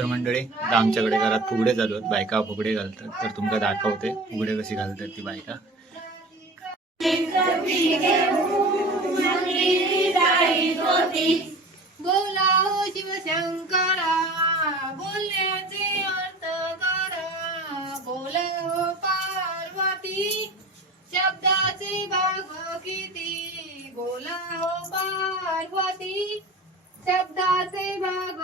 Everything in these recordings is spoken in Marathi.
तर मंडळी आता आमच्याकडे घरात फुगडे चालू आहेत. बायका फुगडे घालतात. तर तुमका दाखवते फुगडे कशी घालतात ती बायका. बोला शिवशंकरा बोलण्याचे अर्थ करा. बोला हो पार्वती शब्दाचे भाग किती? बोला हो पार्वती शब्दाचे भाग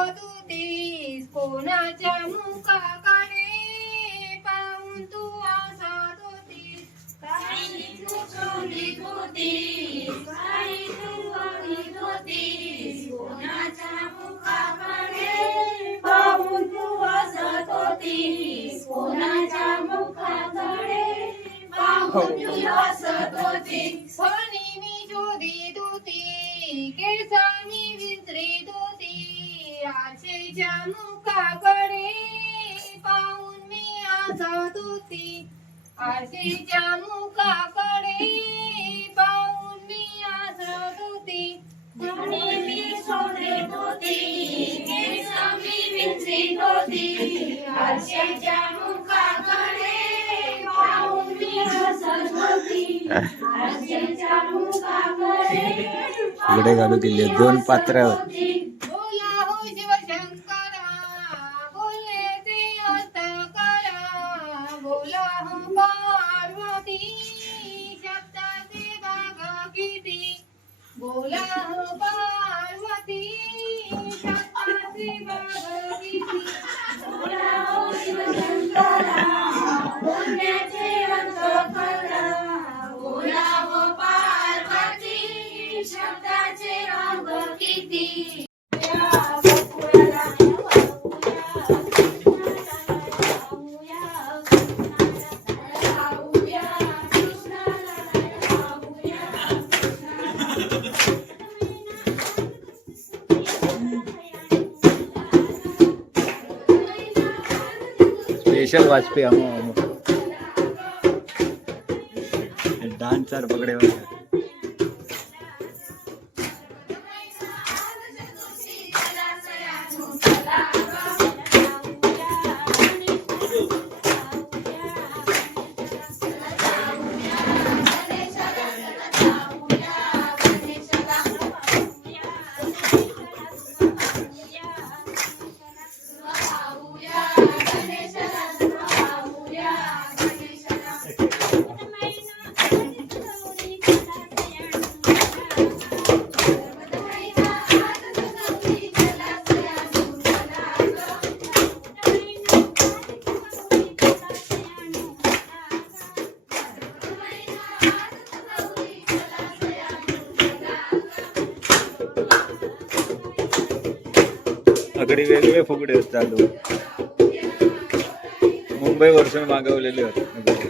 हसत होतीस कोणाच्या मुखाकडे पाहून तू हसत होतीस काही तू शोधित होतीस काही तू बघित होतीस कोणाच्या मुखाकडे पाहून तू हसत होतीस कोणाच्या मुखाकडे पाहून तू हसत होतीस फणी मी शोधित होती केसांनी विसरीत होती आशेच्या मुखाकडे पाहून मी हसत होती. आशेच्या मुखाकडे पाहून मी हसत होती. फणी मी शोधित होती केसांनी विसरीत होती. आशेच्या मुखाकडे पाहून मी हसत होती. आशेच्या मुखाकडे फुगडे घालू दिले. दोन पात्र किती स्पेशल वाजपेयी अमो डांसर डान्सर पकडे अगदी फुगडे चालू. मुंबई वर्षून मागवलेले होते.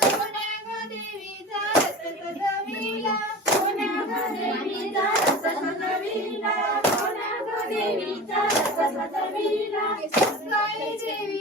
Katarina, Katarina, Katarina, Katarina, Katarina, Katarina,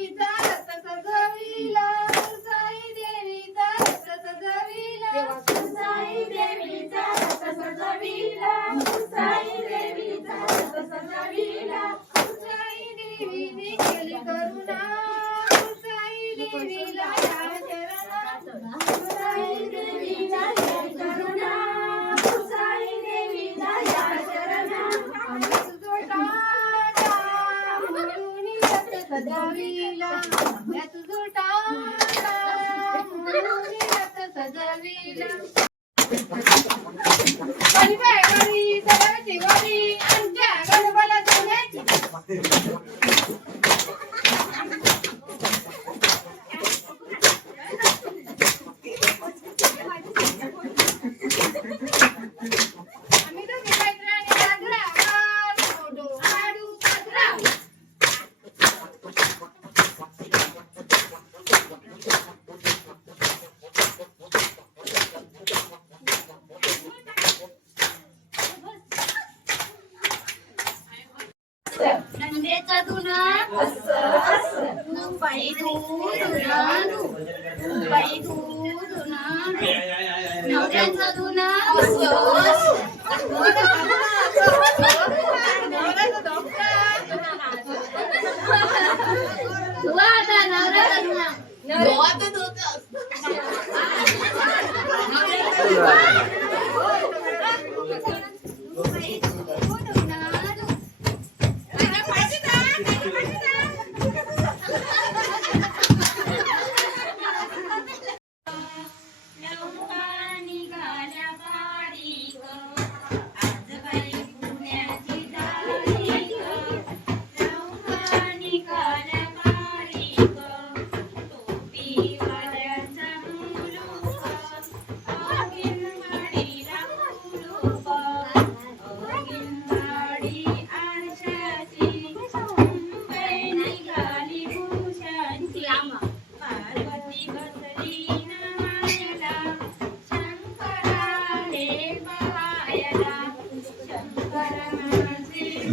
Nora,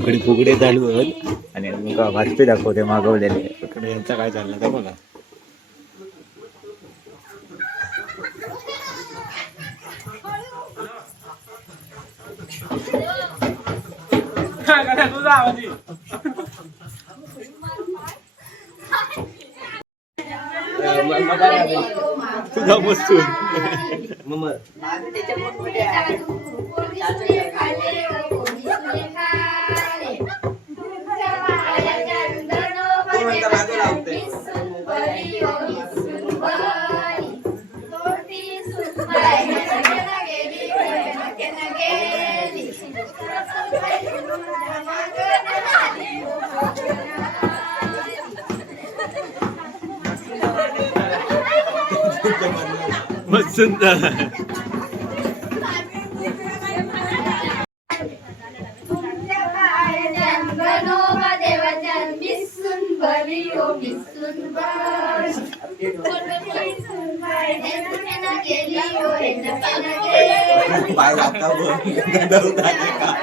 इकडे फुगडे चालू आहेत आणि तुमका भाजपे दाखवते मागवलेले. इकडे यांचा काय चाललं तर बघा. तुझा मस्त मग Mısın da. Bayrat tahu, nggak tahu tanya kak.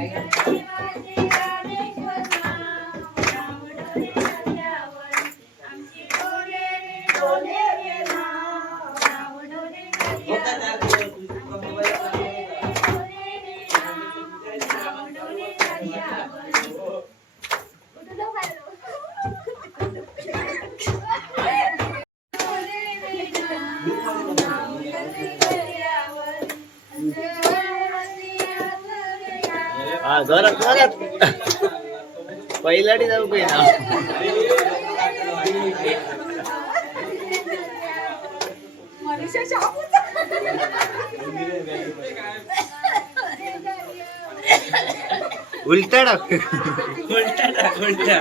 Thank you. हा जोरात जोरात. पहिलाडी जाऊ काही उलटा टाक उलटा टाक उलटा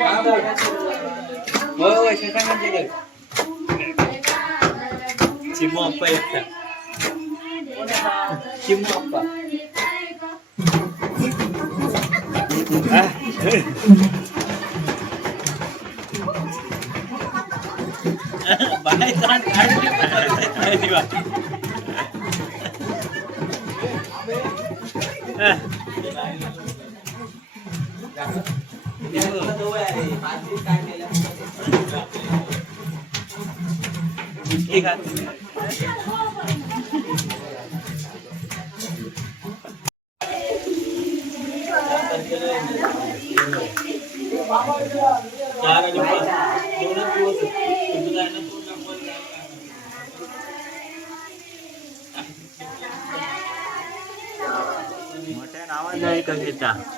Thank you. ওই ওই সেখানে দিকে চিমু আপা একটা চিমু আপা বাই তান আর কি করতে দিবা হ্যাঁ Hãy subscribe cho kênh Ghiền Mì Gõ Để không bỏ lỡ những video hấp dẫn भेंडी खात चार आणि आहे मोठ्या नावाने ऐकत येतात